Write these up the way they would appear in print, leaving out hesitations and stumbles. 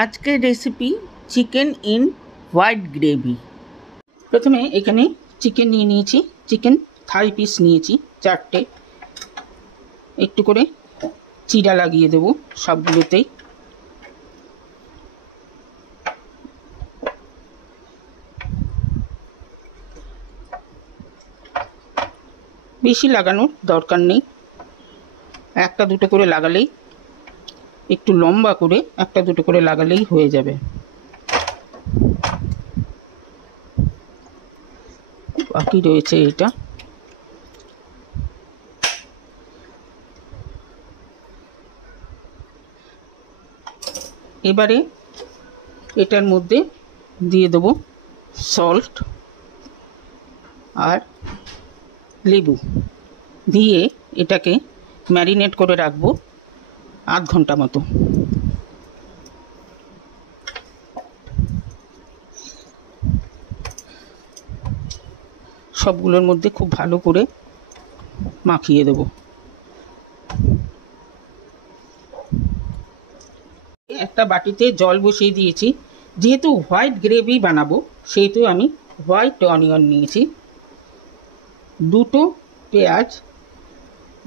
আজকের recipe chicken in white gravy. প্রথমে এখানে চিকেন নিয়ে নিয়েছি, চিকেন থাই পিস নিয়েছি 4টে। একটু করে চিড়া লাগিয়ে দেবো সবগুলোতেই। বেশি লাগানোর দরকার নেই, একটা দুটো করে লাগালেই, একটু লম্বা করে একটা দুটো করে লাগালেই হয়ে যাবে। বাকি রয়েছে এটা। এবারে এটার মধ্যে দিয়ে দেবো সল্ট আর লেবু দিয়ে এটাকে ম্যারিনেট করে রাখবো আধ ঘন্টা মতো। সবগুলোর মধ্যে খুব ভালো করে মাখিয়ে দেব। একটা বাটিতে জল বসিয়ে দিয়েছি, যেহেতু হোয়াইট গ্রেভি বানাবো সেহেতু আমি হোয়াইট অনিয়ন নিয়েছি। 2টো পেঁয়াজ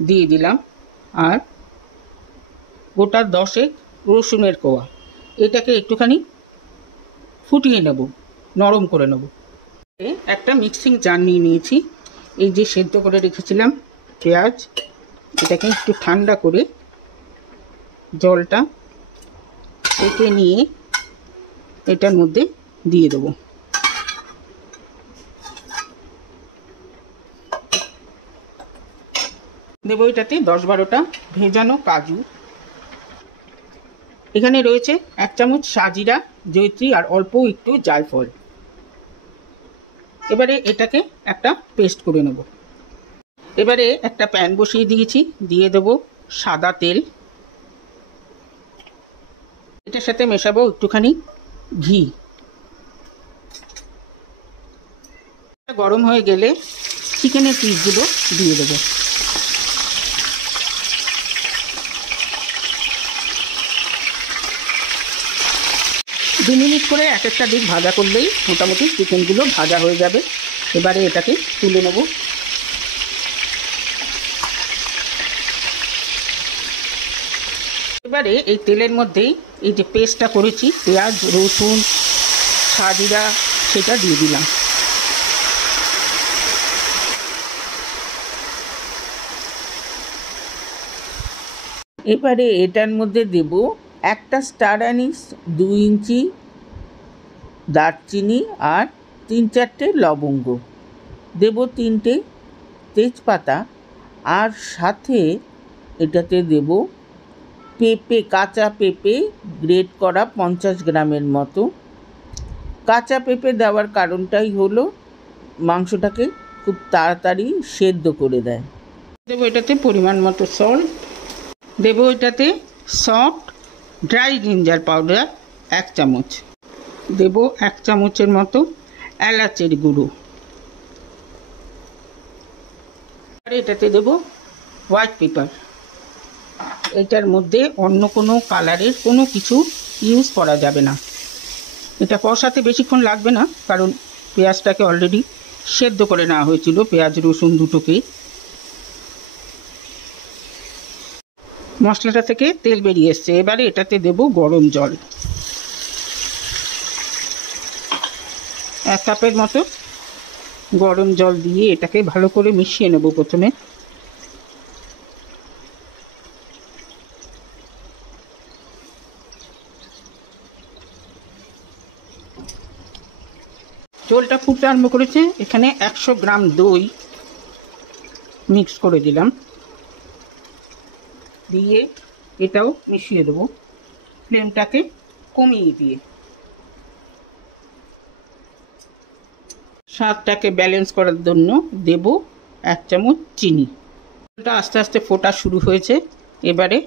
দিয়ে দিলাম আর গোটা 10 রসুনের কোয়া। এটাকে একটুখানি ফুটিয়ে নেব, নরম করে নেব। একটা মিক্সিং জার নিয়ে নিয়েছি। এই যে সেদ্ধ করে রেখেছিলাম পেঁয়াজ, এটাকে একটু ঠান্ডা করে জলটা ছেঁকে নিয়ে এটার মধ্যে দিয়ে দেবো। দেবো এটাতে 10-12টা ভেজানো কাজু। এখানে রয়েছে 1 চামচ সাজিরা, জয়ত্রী আর অল্প একটু জায়ফল। এবারে এটাকে একটা পেস্ট করে নেব। এবারে একটা প্যান বসিয়ে দিয়েছি, দিয়ে দেবো সাদা তেল। এটার সাথে মেশাবো একটুখানি ঘি। গরম হয়ে গেলে চিকেনের পিসগুলো দিয়ে দেবো। দু মিনিট করে এক একটা দিক ভাজা করলেই মোটামুটি চিকেনগুলো ভাজা হয়ে যাবে। এবারে এটাকে তুলে নেব। এবারে এই তেলের মধ্যেই এই যে পেস্টটা করেছি পেঁয়াজ, রসুন, সাজিরা, সেটা দিয়ে দিলাম। এবারে এটার মধ্যে দেব একটা স্টার অ্যানিস, 2 ইঞ্চি দারচিনি আর 3-4টে লবঙ্গ। দেব 3টে তেজপাতা আর সাথে এটাতে দেব পেঁপে, কাঁচা পেঁপে গ্রেট করা 50 গ্রামের মতো। কাঁচা পেঁপে দেওয়ার কারণটাই হলো মাংসটাকে খুব তাড়াতাড়ি সেদ্ধ করে দেয়। দেবো এটাতে পরিমাণ মতো সল্ট। দেবো এটাতে সফট ড্রাই জিঞ্জার পাউডার 1 চামচ। দেবো 1 চামচের মতো এলাচের গুঁড়ো। আর এটাতে দেবো হোয়াইট পেপার। এটার মধ্যে অন্য কোনো কালারের কোনো কিছু ইউজ করা যাবে না। এটা কষাতে বেশিক্ষণ লাগবে না, কারণ পেঁয়াজটাকে অলরেডি সেদ্ধ করে নেওয়া হয়েছিল, পেঁয়াজ রসুন দুটোকেই। মশলাটা থেকে তেল বেরিয়ে এসছে। এবারে এটাতে দেব গরম জল 1 কাপের মতো গরম জল দিয়ে এটাকে ভালো করে মিশিয়ে নেব। প্রথমে জলটা ফুটতে আরম্ভ করেছে। এখানে 100 গ্রাম দই মিক্স করে দিলাম, দিয়ে এটাও মিশিয়ে দেবো ফ্লেমটাকে কমিয়ে দিয়ে। স্বাদটাকে ব্যালেন্স করার জন্য দেব 1 চামচ চিনি। এটা আস্তে আস্তে ফোটা শুরু হয়েছে। এবারে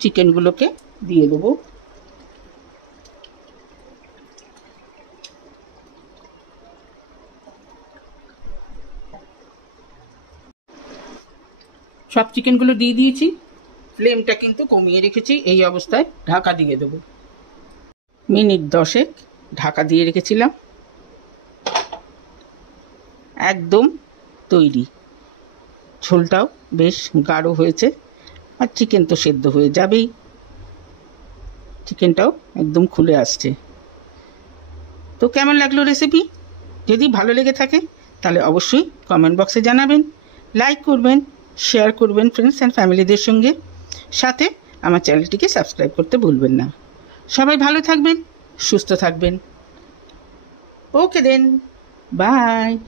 চিকেনগুলোকে দিয়ে দেবো। সব চিকেনগুলো দিয়ে দিয়েছি। ফ্লেমটা কিন্তু কমিয়ে রেখেছি। এই অবস্থায় ঢাকা দিয়ে দেবো। মিনিট 10 ঢাকা দিয়ে রেখেছিলাম। একদম তৈরি। ঝোলটাও বেশ গাঢ় হয়েছে, আর চিকেন তো সেদ্ধ হয়ে যাবেই। চিকেনটাও একদম খুলে আসছে। তো কেমন লাগলো রেসিপি? যদি ভালো লেগে থাকে তাহলে অবশ্যই কমেন্ট বক্সে জানাবেন, লাইক করবেন, শেয়ার করবেন ফ্রেন্ডস অ্যান্ড ফ্যামিলিদের সঙ্গে। সাথে আমার চ্যানেলটিকে সাবস্ক্রাইব করতে ভুলবেন না। সবাই ভালো থাকবেন, সুস্থ থাকবেন। ওকে দেন, বাই।